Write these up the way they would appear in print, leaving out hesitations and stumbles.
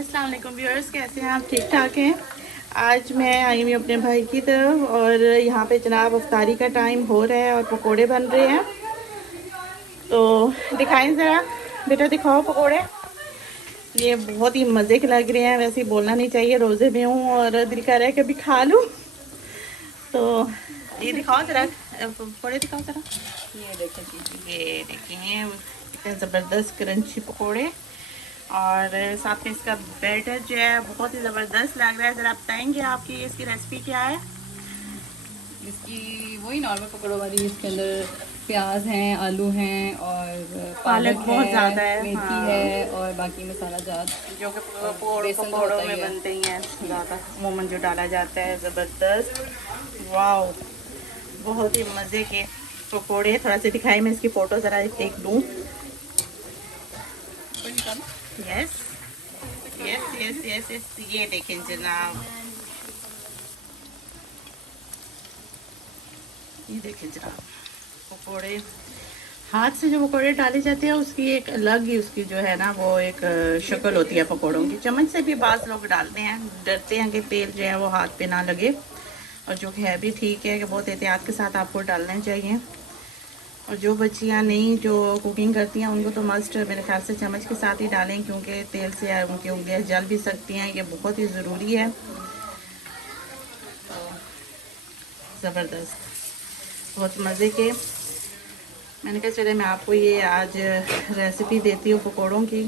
अस्सलाम वालेकुम व्यूअर्स, कैसे हैं आप? ठीक ठाक हैं। आज मैं आई हूँ अपने भाई की तरफ और यहाँ पे जनाब अफ्तारी का टाइम हो रहा है और पकोड़े बन रहे हैं। तो दिखाएं ज़रा, बेटा दिखाओ पकोड़े। ये बहुत ही मज़े के लग रहे हैं। वैसे ही बोलना नहीं चाहिए, रोज़े में हूँ और दिल कर रहा है कभी खा लूँ। तो ये दिखाओ ज़रा, पकोड़े दिखाओ ज़रा। ये देखें इतने ज़बरदस्त क्रंची पकोड़े और साथ में इसका बैटर जो है बहुत ही ज़बरदस्त लग रहा है। ज़रा बताएंगे आपकी इसकी रेसिपी क्या है? इसकी वही नॉर्मल पकौड़ों वाली, इसके अंदर प्याज हैं, आलू हैं और पालक बहुत है, ज़्यादा है, मेथी हाँ। है और बाकी मसाला जात जो कि बेसन का पकौड़ों होता ही में है। बनते ही हैं ज़्यादा, अमूमन जो डाला जाता है। ज़बरदस्त, वाह, बहुत ही मज़े के पकौड़े। थोड़ा सा दिखाई, मैं इसकी फ़ोटो ज़रा एक लूँ। Yes yes yes yes yes, ये देखें जनाब, ये देखें जनाब पकौड़े। हाथ से जो पकौड़े डाले जाते हैं उसकी एक अलग ही, उसकी जो है ना वो एक शक्ल होती है पकौड़ों की। चम्मच से भी बाज़ लोग डालते हैं, डरते हैं कि तेल जो है वो हाथ पे ना लगे, और जो कि है भी ठीक है कि बहुत एहतियात के साथ आपको डालने चाहिए। और जो बच्चियां नहीं जो कुकिंग करती हैं उनको तो मस्ट मेरे ख्याल से चम्मच के साथ ही डालें, क्योंकि तेल से उनकी उंगलियां जल भी सकती हैं। ये बहुत ही ज़रूरी है। ज़बरदस्त, बहुत मज़े के। मैंने कहा चले मैं आपको ये आज रेसिपी देती हूँ पकौड़ों की।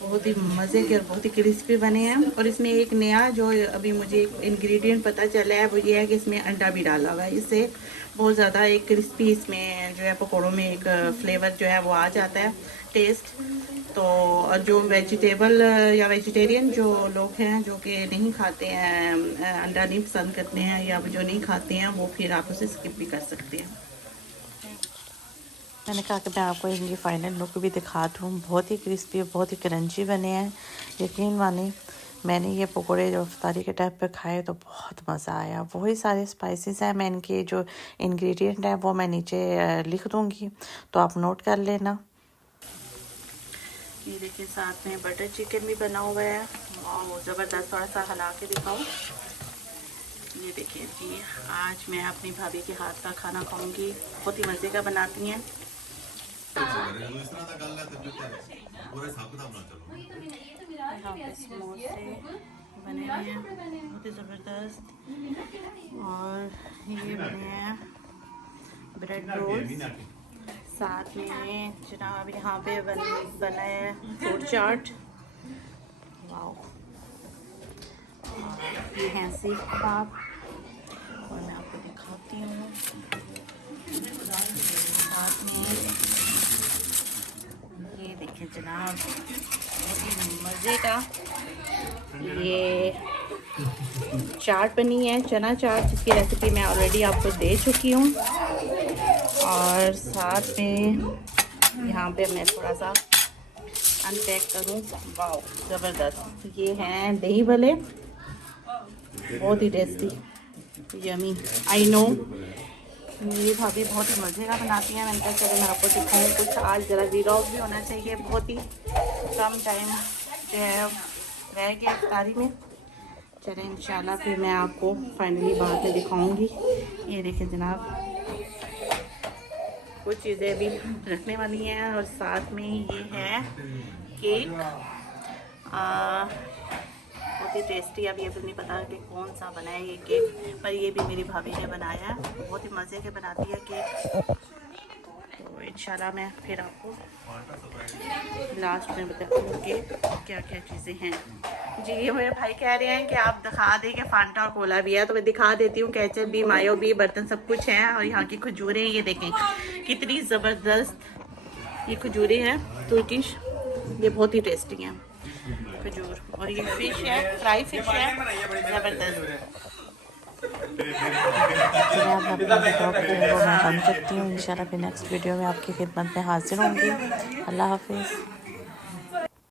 बहुत ही मज़े के और बहुत ही क्रिस्पी बने हैं। और इसमें एक नया जो अभी मुझे एक इंग्रेडिएंट पता चला है वो ये है कि इसमें अंडा भी डाला हुआ है। इससे बहुत ज़्यादा एक क्रिस्पी इसमें जो है पकौड़ों में एक फ्लेवर जो है वो आ जाता है, टेस्ट। तो और जो वेजिटेबल या वेजिटेरियन जो लोग हैं जो कि नहीं खाते हैं, अंडा नहीं पसंद करते हैं या जो नहीं खाते हैं, वो फिर आप उसे स्किप भी कर सकते हैं। मैंने कहा कि मैं आपको इनकी फ़ाइनल लुक भी दिखा दूँ। बहुत ही क्रिस्पी, बहुत ही क्रंची बने हैं। यकीन माने, मैंने ये पकोड़े जो इफ्तारी के टाइम पे खाए तो बहुत मज़ा आया। वही सारे स्पाइसेस हैं, मैं इनके जो इंग्रेडिएंट हैं वो मैं नीचे लिख दूँगी, तो आप नोट कर लेना। ये देखिए साथ में बटर चिकन भी बना हुआ है। वाह ज़बरदस्त, थोड़ा सा हिला के दिखाओ। ये देखिए जी, आज मैं अपनी भाभी के हाथ का खाना खाऊंगी। बहुत ही मज़े का बनाती हैं। यहाँ पे समोसे बने हैं बहुत ही ज़बरदस्त, और ये बने हैं ब्रेड रोल्स। साथ में जनाब यहाँ पे बना है फ्रूट चाट। वाओ, ये हैं सीख कबाब, और मैं आपको दिखाती हूँ। साथ में ये देखिए जनाब, बहुत ही मज़े का ये चाट बनी है, चना चाट, जिसकी रेसिपी मैं ऑलरेडी आपको दे चुकी हूँ। और साथ में यहाँ पे मैं थोड़ा सा अनपैक करूँ। वाओ ज़बरदस्त, ये हैं दही भले, बहुत ही टेस्टी, यमी। आई नो मेरी भाभी बहुत ही मज़े का बनाती हैं। मैंने कहा चलो मैं आपको दिखाऊँ कुछ, आज ज़रा वीलॉग भी होना चाहिए। बहुत ही कम टाइम जो है रह गया इफ्तारी में। चलें इंशाल्लाह फिर मैं आपको फाइनली बाद में दिखाऊंगी। ये देखें जनाब, कुछ चीज़ें अभी रखने वाली हैं, और साथ में ये है केक, बहुत ही टेस्टी। अभी नहीं पता कि कौन सा बना है ये केक, पर ये भी मेरी भाभी ने बनाया है। बहुत ही मज़े के बनाती है केक। तो इंशाल्लाह मैं फिर आपको लास्ट में बताती हूँ कि क्या क्या चीज़ें हैं। जी, ये मेरे भाई कह रहे हैं कि आप दिखा दें कि फांटा और कोला भी है, तो मैं दिखा देती हूँ। केचप भी, मायो भी, बर्तन सब कुछ हैं। और यहाँ की खजूरें ये देखें कितनी ज़बरदस्त ये खजूरें हैं तुर्किश, ये बहुत ही टेस्टी हैं खजूर। और ये फिश है, फ्राई फिश है, ज़बरदस्त। चलिए आप अपना ब्लॉग जो है वो मैं बंद करती हूँ। इंशाल्लाह फिर नेक्स्ट वीडियो में आपकी खिदमत में हाजिर होंगी। अल्लाह हाफिज़।